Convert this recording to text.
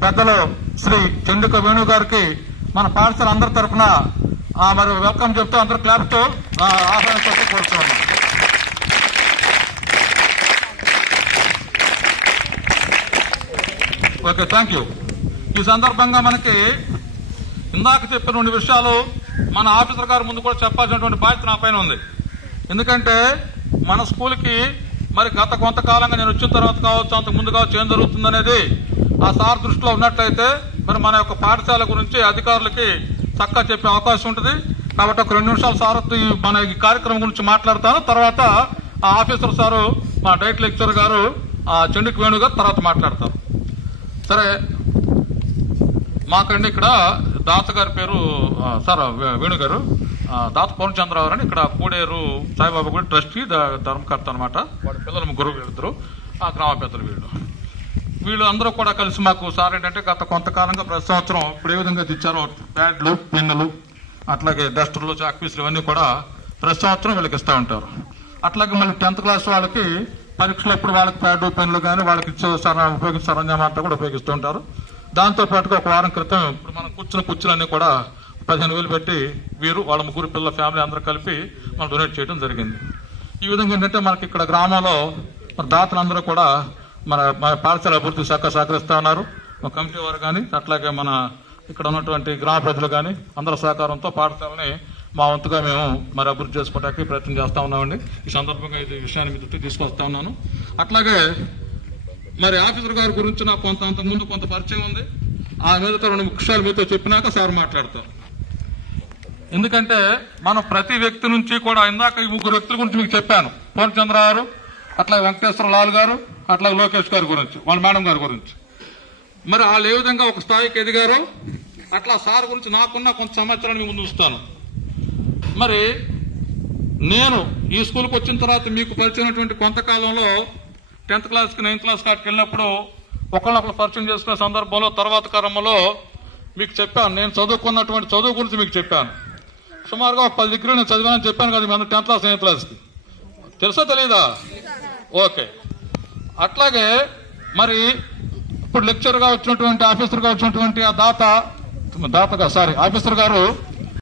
పెద్దలు శ్రీ చెండుక వేణు గారికి మన పాఠశాల అందరి తరఫున మరి వెల్కమ్ చెప్తూ అందరూ క్లాప్స్ తో ఆహ్వానించాలని కోరుతున్నాం. Okay, thank you. ఈ సందర్భంగా మనకి ఇందాక చెప్పిన 2 విషయాలు మన ఆఫీసర్ గారు ముందు కూడా చెప్పాల్సినటువంటి బాధ్యత నా పైన ఉంది. ఎందుకంటే మన స్కూల్కి మరి గత కొంతకాలంగా నేను వచ్చిన తర్వాత కావచ్చు, అంతకు ముందు కావచ్చు, ఏం జరుగుతుందనేది ఆ సార్ దృష్టిలో ఉన్నట్లయితే మరి మన యొక్క పాఠశాల గురించి అధికారులకి చక్కగా చెప్పే అవకాశం ఉంటుంది. కాబట్టి ఒక 2 నిమిషాలు సార్ మన ఈ కార్యక్రమం గురించి మాట్లాడతాను. తర్వాత ఆ ఆఫీసర్ సారు మా డైట్ లెక్చరర్ గారు చెండుక వేణు గారు తర్వాత మాట్లాడతారు. సరే, మాకండి ఇక్కడ దాత గారి పేరు సార్ వేణు గారు, దాత పౌర్ణచంద్రరావు అని ఇక్కడ కూడేరు సాయిబాబా గుడి ట్రస్టీ ధర్మకర్త అనమాట. వాళ్ళ పిల్లలు 3 వీళ్ళిద్దరు, ఆ గ్రామ పెద్దలు వీళ్ళు అందరూ కూడా కలిసి మాకు సార్ ఏంటంటే గత కొంతకాలంగా ప్రతి సంవత్సరం ఇప్పుడు ఏ విధంగా తెచ్చారో ప్యాడ్లు, పెన్నులు, అట్లాగే డస్టర్లు, చాక్పీసులు ఇవన్నీ కూడా ప్రతి సంవత్సరం వీళ్ళకి ఇస్తూ ఉంటారు. అట్లాగే మళ్ళీ 10th క్లాస్ వాళ్ళకి పరీక్షలప్పుడు వాళ్ళకి ప్యాడ్లు, పెన్నులు కానీ వాళ్ళకి ఇచ్చే ఉపయోగించే సరంజామా అంతా కూడా ఉపయోగిస్తూ ఉంటారు. దాంతో పాటుగా ఒక వారం క్రితం ఇప్పుడు మనం కూర్చున్న కుర్చీలన్నీ కూడా 15,000 పెట్టి వీరు వాళ్ళ 3 పిల్లల ఫ్యామిలీ అందరూ కలిపి మనం డొనేట్ చేయడం జరిగింది. ఈ విధంగా ఏంటంటే మనకి ఇక్కడ గ్రామంలో మన దాతలందరూ కూడా మన పాఠశాల అభివృద్ధి శాఖ సహకరిస్తా ఉన్నారు. మా కమిటీ వారు కానీ అట్లాగే మన ఇక్కడ ఉన్నటువంటి గ్రామ ప్రజలు కానీ అందరి సహకారంతో పాఠశాలని మా వంతుగా మేము మరి అభివృద్ధి చేసుకోవడానికి ప్రయత్నం చేస్తా ఉన్నామండి. ఈ సందర్భంగా ఇది విషయాన్ని మీ దృష్టికి తీసుకొస్తా ఉన్నాను. అట్లాగే మరి ఆఫీసర్ గారి గురించి నాకు అంతకుముందు కొంత పరిచయం ఉంది. ఆ మీదతో 2 విషయాలు మీతో చెప్పినాక సార్ మాట్లాడతారు. ఎందుకంటే మనం ప్రతి వ్యక్తి నుంచి కూడా ఇందాక ఈ 3 వ్యక్తుల గురించి మీకు చెప్పాను. పూర్ణచంద్ర గారు, అట్లాగే వెంకటేశ్వర లాల్ గారు, అట్లాగే లోకేష్ గారి గురించి, వాళ్ళ మేడం గారి గురించి. మరి వాళ్ళు ఏ విధంగా ఒక స్థాయికి ఎదిగారో అట్లా సార్ గురించి నాకున్న కొంత సమాచారాన్ని మీ ముందు ఉంచుతాను. మరి నేను ఈ స్కూల్కి వచ్చిన తర్వాత మీకు పరిచయమైనటువంటి కొంతకాలంలో 10th క్లాస్కి 9th క్లాస్ కాటికి వెళ్ళినప్పుడు ఒకళ్ళొకళ్ళు పరిచయం చేసుకునే సందర్భంలో తర్వాత క్రమంలో మీకు చెప్పాను. నేను చదువుకున్నటువంటి చదువు గురించి మీకు చెప్పాను. సుమారుగా ఒక 10 డిగ్రీలు నేను చదివానని చెప్పాను కదా మీ అందరూ 10th క్లాస్ 9th క్లాస్కి. తెలుసా తెలీదా? ఓకే. అట్లాగే మరి ఇప్పుడు లెక్చర్గా వచ్చినటువంటి ఆఫీసర్గా వచ్చినటువంటి ఆ ఆఫీసర్ గారు